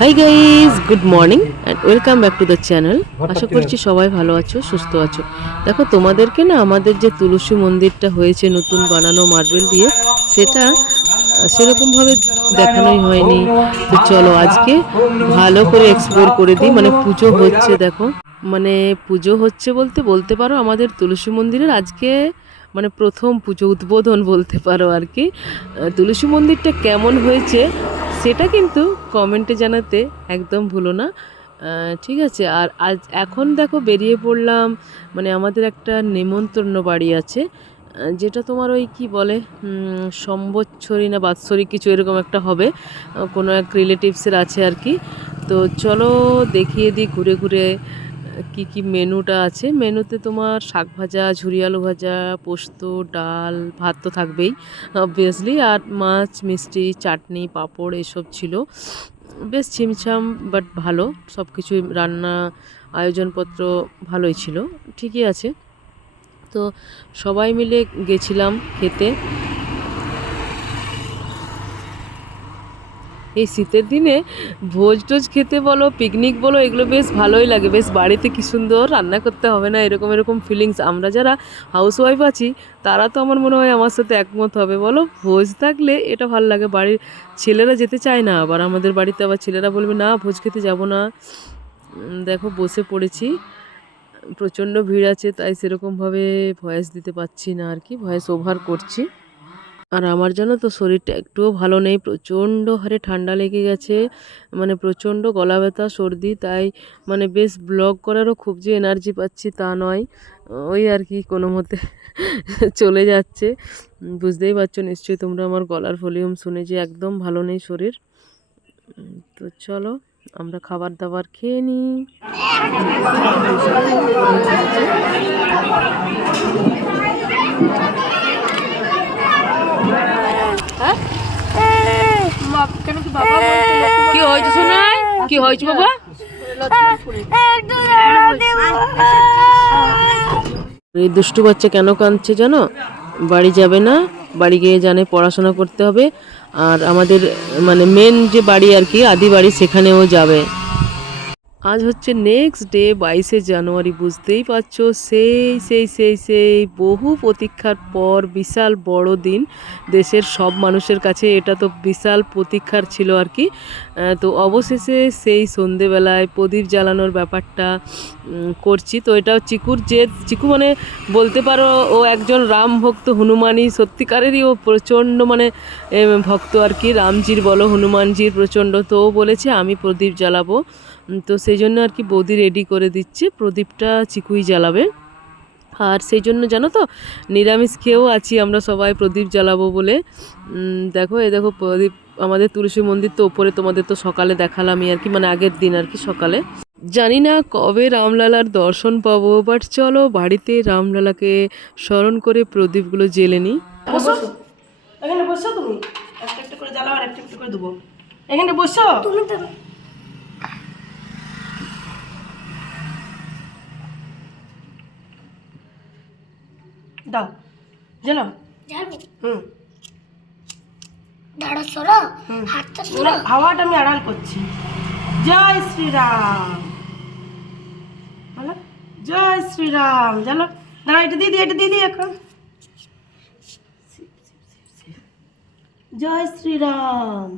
High guys, good morning and welcome back to the channel. আশা করছি সবাই ভালো আছো, সুস্থ আছো। দেখো, তোমাদেরকে না আমাদের যে তুলসী মন্দিরটা হয়েছে নতুন বানানো মার্বেল দিয়ে, সেটা সেরকমভাবে দেখানোই হয়নি। তো চলো আজকে ভালো করে এক্সপ্লোর করে দিই। মানে পুজো হচ্ছে, দেখো, মানে পুজো হচ্ছে বলতে পারো আমাদের তুলসী মন্দিরের আজকে মানে প্রথম পুজো উদ্বোধন বলতে পারো আর কি। তুলসী মন্দিরটা কেমন হয়েছে সেটা কিন্তু কমেন্টে জানাতে একদম ভুলো না। ঠিক আছে। আর আজ এখন দেখো বেরিয়ে পড়লাম, মানে আমাদের একটা নেমন্তন্ন বাড়ি আছে, যেটা তোমার ওই কি বলে সম্বৎসরী না বাৎসরিক কিছু এরকম একটা হবে, কোনো এক রিলেটিভসের আছে আর কি। তো চলো দেখিয়ে দিই ঘুরে ঘুরে কি কি মেনুটা আছে। মেনুতে তোমার শাক ভাজা, ঝুরি আলু ভাজা, পোস্ত, ডাল, ভাত তো থাকবেই অবভিয়াসলি, আর মাছ, মিষ্টি, চাটনি, পাঁপড় এসব ছিল। বেশ ছিমছাম বাট ভালো সব কিছুই। রান্না আয়োজনপত্র ভালোই ছিল, ঠিকই আছে। তো সবাই মিলে গেছিলাম খেতে। এই শীতের দিনে ভোজ টোজ খেতে বলো, পিকনিক বলো, এগুলো বেশ ভালোই লাগে। বেশ বাড়িতে কি সুন্দর, রান্না করতে হবে না, এরকম এরকম ফিলিংস। আমরা যারা হাউসওয়াইফ আছি তারা তো আমার মনে হয় আমার সাথে একমত হবে, বলো। ভোজ থাকলে এটা ভালো লাগে। বাড়ির ছেলেরা যেতে চায় না, আবার আমাদের বাড়িতে আবার ছেলেরা বলবে না ভোজ খেতে যাব না। দেখো বসে পড়েছি, প্রচণ্ড ভিড় আছে, তাই সেরকমভাবে ভয়েস দিতে পারছি না আর কি, ভয়েস ওভার করছি। আর আমার জানো তো শরীরটা একটুও ভালো নেই, প্রচণ্ড হারে ঠান্ডা লেগে গেছে, মানে প্রচণ্ড গলা ব্যথা, সর্দি। তাই মানে বেশ ব্লগ করারও খুব যে এনার্জি পাচ্ছি তা নয়, ওই আর কি কোনো মতে চলে যাচ্ছে। বুঝতেই পারছো নিশ্চয়ই তোমরা আমার গলার ভলিউম শুনে যে একদম ভালো নেই শরীর। তো চলো আমরা খাবার দাবার খেয়ে নিই। কি হয়েছে শোনায়, কি হয়েছে বাবা? এই দুষ্টু বাচ্চা কেন কাঁদছে জানো? বাড়ি যাবে না, বাড়ি গিয়ে জানে পড়াশোনা করতে হবে। আর আমাদের মানে মেন যে বাড়ি আর কি, আদি বাড়ি, সেখানেও যাবে। আজ হচ্ছে নেক্সট ডে 22শে জানুয়ারি। বুঝতেই পারছো, সেই বহু প্রতীক্ষার পর বিশাল বড় দিন। দেশের সব মানুষের কাছে এটা তো বিশাল প্রতীক্ষার ছিল আর কি। তো অবশেষে সেই সন্ধেবেলায় প্রদীপ জ্বালানোর ব্যাপারটা করছি। তো এটা চিকুর জেদ। চিকু মানে বলতে পারো ও একজন রাম ভক্ত, হনুমানই সত্যিকারেরই ও প্রচণ্ড মানে ভক্ত আর কি, রামজির বলো হনুমানজির প্রচণ্ড। তো ও বলেছে আমি প্রদীপ জ্বালাবো। তো সেই জন্য আর কি বৌদি রেডি করে দিচ্ছে, প্রদীপটা চিকুই জ্বালাবে। আর সেই জন্য জানো তো নিরামিষ খেয়েও আছি আমরা সবাই প্রদীপ জ্বালাবো বলে। দেখো এই দেখো প্রদীপ। আমাদের তুলসী মন্দির তো ওপরে, তোমাদের তো সকালে দেখালামই আর কি, মানে আগের দিন আর কি সকালে। জানি না কবে রামলালার দর্শন পাবো, বাট চলো বাড়িতে রামলালাকে স্মরণ করে প্রদীপগুলো জ্বেলে নিই। বসো, এখানে বসো, তুমি একটা একটা করে জ্বালাও আর একটা একটা করে দেবো। এখানে বসো তুমি তো। দাও জ্বালাও। দাঁড়া সরা, হাতটা সরা। হাওয়াটা আমি আড়াল করছি। জয় শ্রীরাম বলো, জয় শ্রীরাম। জ্বালো, দাঁড়া, এটা দিদি, এটা দিদি এখন। জয় শ্রীরাম।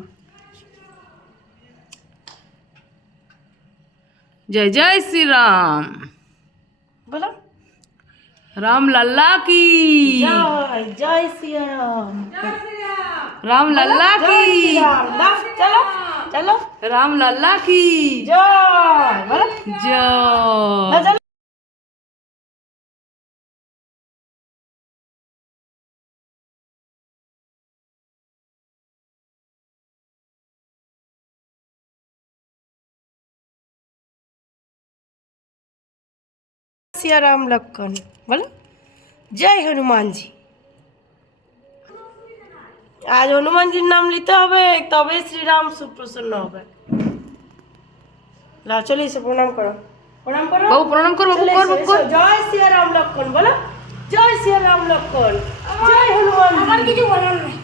জয় জয় শ্রীরাম বলো, রাম লাল্লা কি, জয় জয় শ্রীরাম, রাম লাল্লা কি, চলো চলো, রাম লাল্লা কি জয় বলো, জয়। सिया राम लक्ष्मण बोलो, जय हनुमान जी। आज हनुमान जी नाम लेते হবে তবে শ্রীরাম সুপ্রসন্ন হবে। লাও চলে এসে প্রণাম করো, প্রণাম করো বাবু, প্রণাম করো বাবু, কর। জয় সিয়া রাম লক্ষ্মণ বলো, জয় সিয়া রাম লক্ষ্মণ, জয় হনুমান। আমার কিছু বলার নেই।